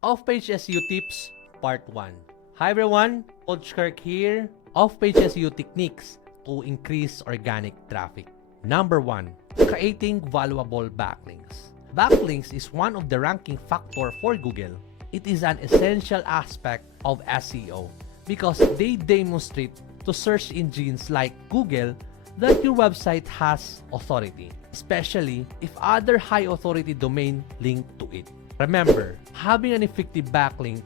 Off-page SEO tips, part 1. Hi everyone, Coach Kherk here. Off-page SEO techniques to increase organic traffic. Number 1, creating valuable backlinks. Backlinks is one of the ranking factor for Google. It is an essential aspect of SEO because they demonstrate to search engines like Google that your website has authority, especially if other high authority domain link to it. Remember, having an effective backlink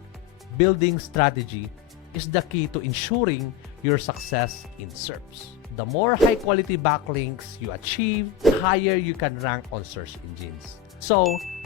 building strategy is the key to ensuring your success in SERPs. The more high quality backlinks you achieve, the higher you can rank on search engines. So,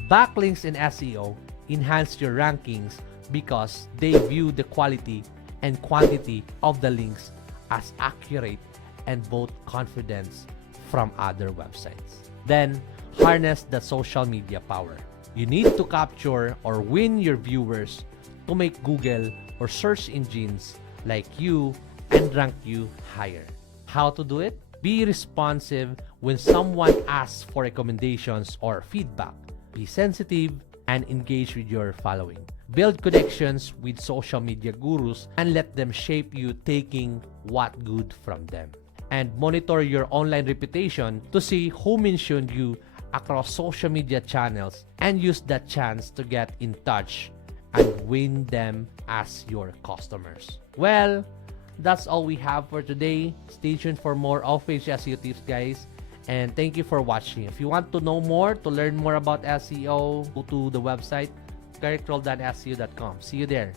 backlinks in SEO enhance your rankings because they view the quality and quantity of the links as accurate and both confidence from other websites. Then, harness the social media power. You need to capture or win your viewers to make Google or search engines like you and rank you higher. How to do it? Be responsive when someone asks for recommendations or feedback. Be sensitive and engage with your following. Build connections with social media gurus and let them shape you, taking what good from them. And monitor your online reputation to see who mentioned you across social media channels and use that chance to get in touch and win them as your customers. Well, that's all we have for today. Stay tuned for more off-page SEO tips, guys. And thank you for watching. If you want to know more, to learn more about SEO, go to the website, KherkRoldanSEO.com. See you there.